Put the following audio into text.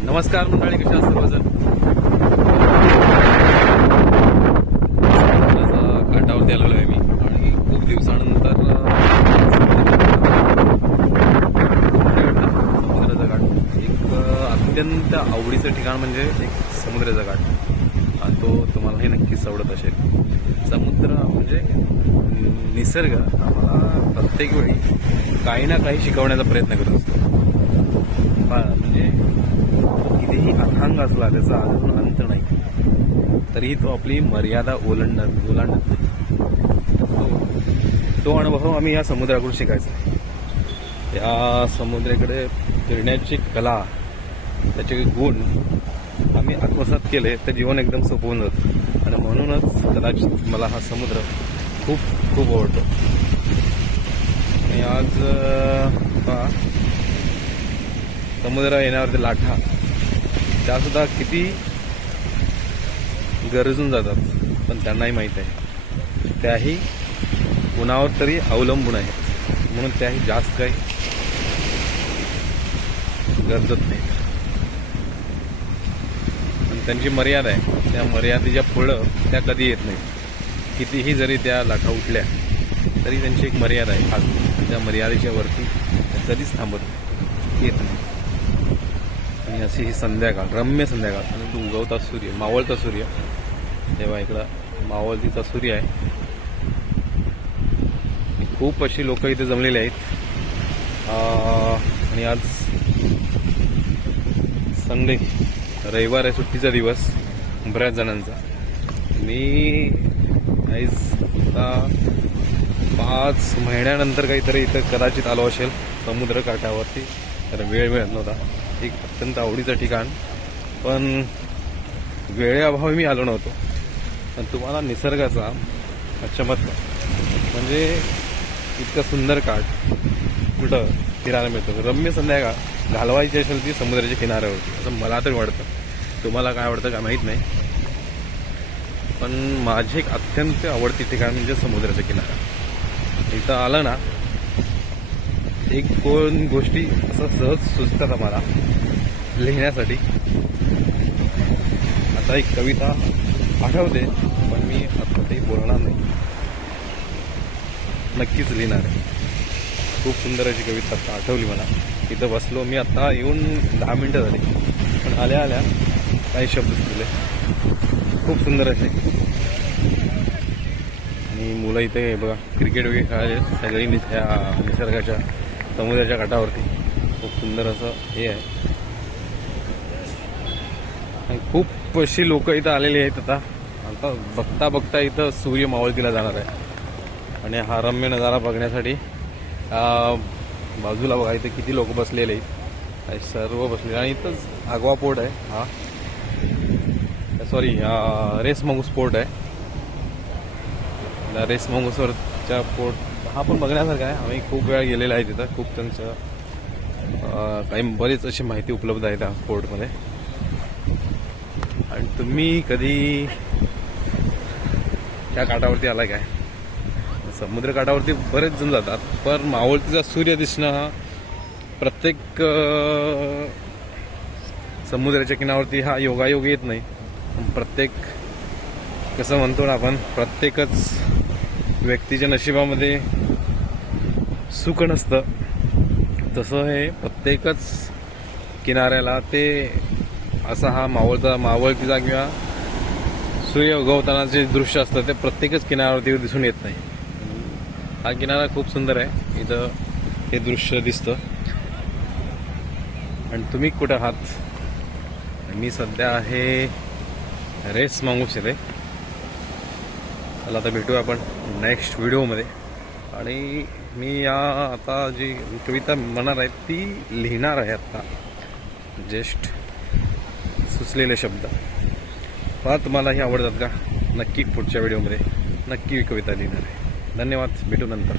नमस्कार मंडळी, कशा आहात सर्वजण? समुद्राच्या काठावरती आलेलो आहे मी आणि खूप दिवसानंतर समुद्राचा घाट एक अत्यंत आवडीचं ठिकाण म्हणजे एक समुद्राचा घाट आणि तो तुम्हालाही नक्कीच आवडत असेल. समुद्र म्हणजे निसर्ग आम्हाला प्रत्येक वेळी काही ना काही शिकवण्याचा प्रयत्न करत असतो. म्हणजे कितीही अथांग असला त्याचा अजून अंत नाही, तरीही तो आपली मर्यादा ओलांडत नाही. तो अनुभव आम्ही या समुद्राकडून शिकायचा आहे. या समुद्राकडे फिरण्याची कला, त्याचे गुण आम्ही आत्मसात केले तर जीवन एकदम सोपं होऊन जातं आणि म्हणूनच कदाचित मला हा समुद्र खूप खूप आवडतो. आणि आज पहा, समुद्र येण्यावरती लाटा त्यासुद्धा किती गरजून जातात, पण त्यांनाही माहीत आहे त्याही कुणावर तरी अवलंबून आहेत, म्हणून त्याही जास्त काही गरजत नाहीत. पण त्यांची मर्यादा आहे, त्या मर्यादेच्या पुढं त्या कधी येत नाहीत. कितीही जरी त्या लाटा उठल्या तरी त्यांची एक मर्यादा आहे खास, त्या मर्यादेच्या वरती त्या कधीच थांबत येत नाही. आणि अशी ही संध्याकाळ, रम्य संध्याकाळ, आणि तो उगवता सूर्य, मावळता सूर्य, तेव्हा इकडं मावळतीचा सूर्य आहे. खूप अशी लोक इथे जमलेली आहेत. आणि आज संडे, रविवार आहे, सुट्टीचा दिवस बऱ्याच जणांचा. मी आता 5 महिन्यानंतर काहीतरी इथं कदाचित आलो असेल समुद्र काठावरती, तर वेळ मिळत नव्हता. एक अत्यंत आवडीचं ठिकाण, पण वेळेअभावी मी आलो नव्हतो. पण तुम्हाला निसर्गाचा चमत्कार म्हणजे इतकं सुंदर काठ कुठं फिरायला मिळतं. रम्य संध्याकाळ घालवायची असेल ती समुद्राच्या किनाऱ्यावरती, असं मला तरी वाटतं. तुम्हाला काय आवडतं का माहीत नाही, पण माझी एक अत्यंत आवडती ठिकाण म्हणजे समुद्राचा किनारा. इथं आलं ना, एक दोन गोष्टी असं सहज सुचतात आम्हाला लिहिण्यासाठी. आता एक कविता आठवते, पण मी आता काही बोलणार नाही, नक्कीच लिहिणार आहे. खूप सुंदर अशी कविता आता आठवली मला. इथं बसलो मी, आता येऊन 10 मिनटं झाली, पण आल्या आल्या काही शब्द सुचले खूप सुंदर असे. आणि मुलं इथे बघा क्रिकेट वगैरे खेळायचे सगळी निसर्गाच्या समुद्राच्या काठावरती. खूप सुंदर असं हे आहे. आणि खूप अशी लोक इथं आलेली आहेत. आता बघता बघता इथं सूर्य मावळतीला जाणार आहे आणि हा रम्य नजारा बघण्यासाठी बाजूला बघा इथे किती लोक बसलेले आहेत, सर्व बसलेले. आणि इथंच आगवा पोर्ट आहे, हा सॉरी रेस मंगूस पोर्ट आहे. रेस मंगूसवरच्या पोर्ट हा पण बघण्यासारखा आहे. आम्ही खूप वेळा गेलेला आहे तिथं. खूप त्यांचं काही बरीच अशी माहिती उपलब्ध आहे त्या पोर्टमध्ये. आणि तुम्ही कधी त्या काठावरती आला काय? समुद्र काठावरती बरेच जण जातात, पण मावळतीचा सूर्य दिसणं हा प्रत्येक समुद्राच्या किनाऱ्यावरती हा योगायोग येत नाही. प्रत्येक कसं म्हणतो ना आपण, प्रत्येकच व्यक्तीच्या नशिबामध्ये सुख नसतं, तसं हे प्रत्येकच किनाऱ्याला ते असा हा मावळतीचा किंवा सूर्य उगवतानाचे दृश्य असतं ते प्रत्येकच किनाऱ्यावरती दिसून येत नाही. हा किनारा खूप सुंदर आहे, इथं हे दृश्य दिसतं. आणि तुम्ही कुठं आहात? मी सध्या आहे रेस मंगूस येथे. चला आता भेटूया आपण नेक्स्ट व्हिडिओमध्ये. आणि मी आता जी कविता म्हणणार आहे ती लिहिणार आहे आत्ता, जस्ट सुचलेले शब्द. पहा तुम्हालाही आवडतात का? नक्की पुढच्या व्हिडिओमध्ये नक्की कविता लिहिणार आहे. धन्यवाद, भेटू नंतर.